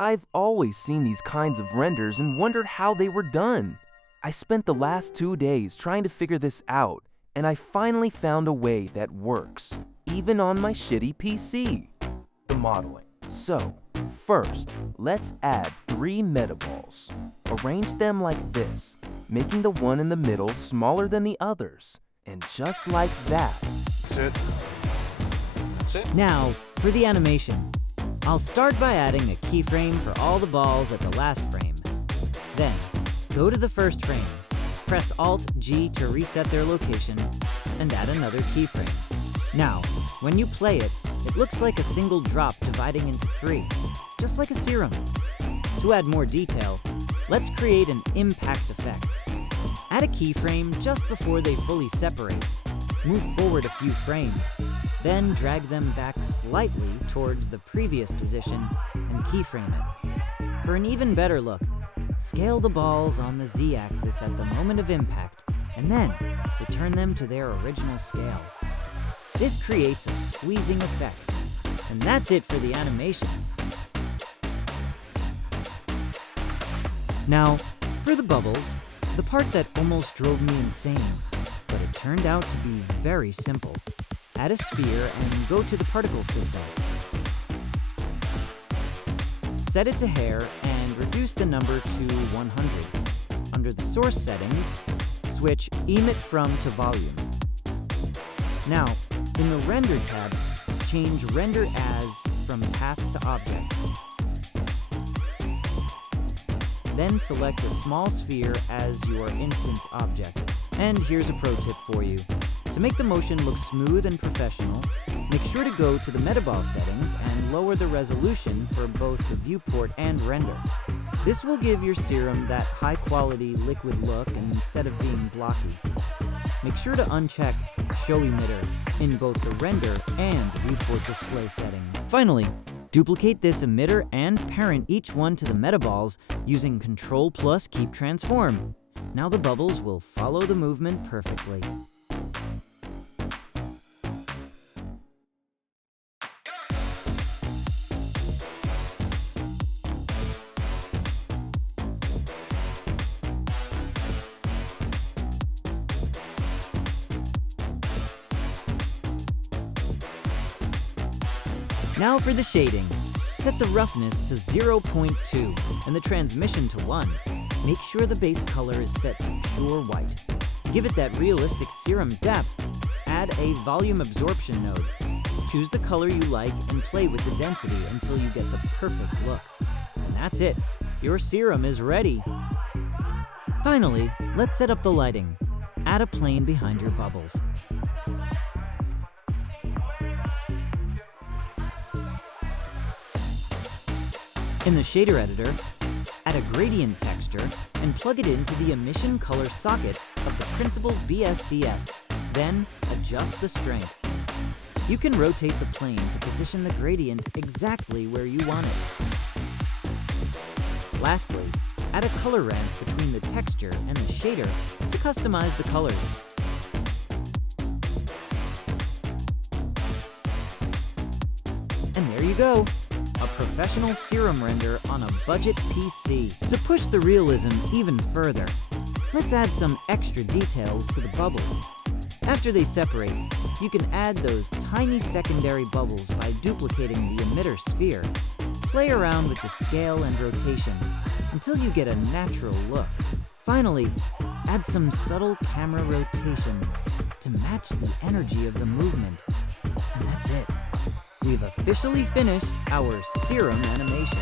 I've always seen these kinds of renders and wondered how they were done. I spent the last 2 days trying to figure this out, and I finally found a way that works, even on my shitty PC. The modeling. So, first, let's add 3 metaballs. Arrange them like this, making the one in the middle smaller than the others. And just like that. That's it. That's it. Now, for the animation. I'll start by adding a keyframe for all the balls at the last frame. Then, go to the first frame, press Alt-G to reset their location, and add another keyframe. Now, when you play it, it looks like a single drop dividing into 3, just like a serum. To add more detail, let's create an impact effect. Add a keyframe just before they fully separate. Move forward a few frames, then drag them back slightly towards the previous position and keyframe it. For an even better look, scale the balls on the Z-axis at the moment of impact, and then return them to their original scale. This creates a squeezing effect, and that's it for the animation. Now, for the bubbles, the part that almost drove me insane, but it turned out to be very simple. Add a sphere and go to the particle system. Set it to hair and reduce the number to 100. Under the source settings, switch emit from to volume. Now, in the render tab, change render as from path to object. Then select a small sphere as your instance object. And here's a pro tip for you. To make the motion look smooth and professional, make sure to go to the metaball settings and lower the resolution for both the viewport and render. This will give your serum that high-quality liquid look instead of being blocky. Make sure to uncheck Show Emitter in both the render and viewport display settings. Finally, duplicate this emitter and parent each one to the metaballs using Ctrl plus Keep Transform. Now the bubbles will follow the movement perfectly. Now for the shading. Set the roughness to 0.2 and the transmission to 1. Make sure the base color is set to pure white. To give it that realistic serum depth, add a volume absorption node. Choose the color you like and play with the density until you get the perfect look. And that's it. Your serum is ready. Finally, let's set up the lighting. Add a plane behind your bubbles. In the shader editor, add a gradient texture and plug it into the emission color socket of the principal BSDF. Then adjust the strength. You can rotate the plane to position the gradient exactly where you want it. Lastly, add a color ramp between the texture and the shader to customize the colors. And there you go. A professional serum render on a budget PC. To push the realism even further, let's add some extra details to the bubbles. After they separate, you can add those tiny secondary bubbles by duplicating the emitter sphere. Play around with the scale and rotation until you get a natural look. Finally, add some subtle camera rotation to match the energy of the movement. And that's it. We've officially finished our serum animation.